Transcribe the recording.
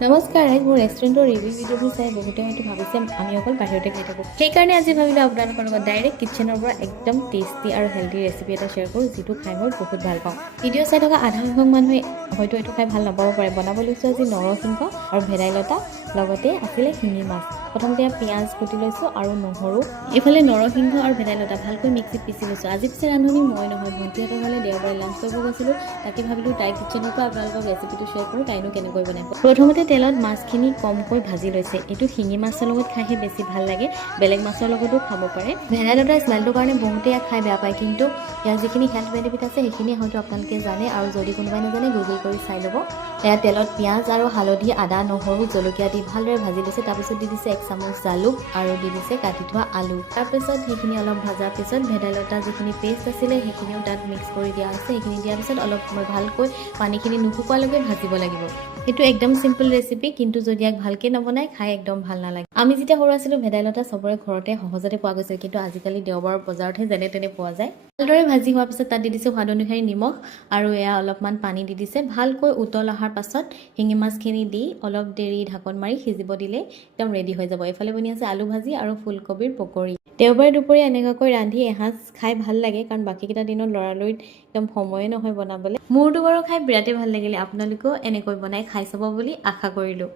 নমস্কাৰ, আজি মোৰ ৰেষ্টুৰেণ্টৰ ৰিভিউ ভিডিঅ'বোৰ চাই বহুতে হয়তো ভাবিছে আমি অকল বাহিৰতে খাই থাকোঁ। সেইকাৰণে আজি ভাবিলোঁ আপোনালোকৰ লগত ডাইৰেক্ট কিটচেনৰ পৰা একদম টেষ্টি আৰু হেল্ডি ৰেচিপি এটা শ্বেয়াৰ কৰোঁ, যিটো খাই মই বহুত ভাল পাওঁ। ভিডিঅ' চাই থকা আধা সংখ্যক মানুহে হয়তো এইটো খাই ভাল নাপাব পাৰে। বনাব লৈছোঁ আজি নৰসিংহ আৰু ভেদাইলতা, লগতে আছিলে শিঙি মাছ। প্ৰথমতে পিঁয়াজ কুটি লৈছোঁ আৰু নহৰু, এইফালে নৰসিংহ আৰু ভেদাইলতা ভালকৈ মিক্সিত পিচি লৈছোঁ। আজি পিছে ৰান্ধনি মই নহয়, ভণ্টিহঁতৰ ঘৰলৈ দেওবাৰে লাঞ্চ কৰিব গৈছিলোঁ। তাকে ভাবিলোঁ তাইৰ কিটচেনৰ পৰা আপোনালোকক ৰেচিপিটো শ্বেয়াৰ কৰোঁ, তাইনো কেনেকৈ বনায়। প্ৰথমতে তেলত মাছখিনি কমকৈ ভাজি লৈছে। এইটো শিঙি মাছৰ লগত খাইহে বেছি ভাল লাগে, বেলেগ মাছৰ লগতো খাব পাৰে। ভেদাইলতাৰ স্মেলটোৰ কাৰণে বহুতে ইয়াক খাই বেয়া পায়, কিন্তু ইয়াৰ যিখিনি হেল্থ বেনিফিট আছে সেইখিনি হয়তো আপোনালোকে জানে, আৰু যদি কোনোবাই নাজানে গুগল কৰি চাই ল'ব। এয়া তেলত পিঁয়াজ আৰু হালধি, আদা, নহৰু, জলকীয়া দি ভালদৰে ভাজি লৈছে। তাৰপিছত দি দিছে 1 চামুচ জালুক আৰু দি দিছে কাটি থোৱা আলু। তাৰপিছত সেইখিনি অলপ ভজাৰ পিছত ভেদাইলতা যিখিনি পেষ্ট আছিলে সেইখিনিও তাত মিক্স কৰি দিয়া হৈছে। সেইখিনি দিয়াৰ পিছত অলপ ভালকৈ পানীখিনি নুশুকোৱালৈকে ভাজিব লাগিব। এইটো একদম চিম্পল ৰেচিপি, কিন্তু যদি ইয়াক ভালকৈ নবনায় খাই একদম ভাল নালাগে। আমি যেতিয়া সৰু আছিলোঁ ভেদাইলতা চবৰে ঘৰতে সহজতে পোৱা গৈছিল, কিন্তু আজিকালি দেওবাৰৰ বজাৰতহে যেনে তেনে পোৱা যায়। ভালদৰে ভাজি হোৱাৰ পিছত তাত দি দিছে সোৱাদ অনুসৰি নিমখ আৰু এয়া অলপমান পানী দি দিছে। ভালকৈ উতল অহাৰ পাছত শিঙি মাছখিনি দি অলপ দেৰি ঢাকন মাৰি সিজিব দিলে একদম ৰেডি হৈ যাব। এইফালে বনি আছে আলু ভাজি আৰু ফুলকবিৰ পকৰি। দেওবাৰে দুপৰীয়া এনেকুৱাকৈ ৰান্ধি এসাঁজ খাই ভাল লাগে, কাৰণ বাকীকেইটা দিনত লৰালৰিত একদম সময়ে নহয় বনাবলৈ। মোৰতো বাৰু খাই বিৰাটেই ভাল লাগিলে। আপোনালোকেও এনেকৈ বনাই খাই চাব বুলি আশা কৰিলোঁ।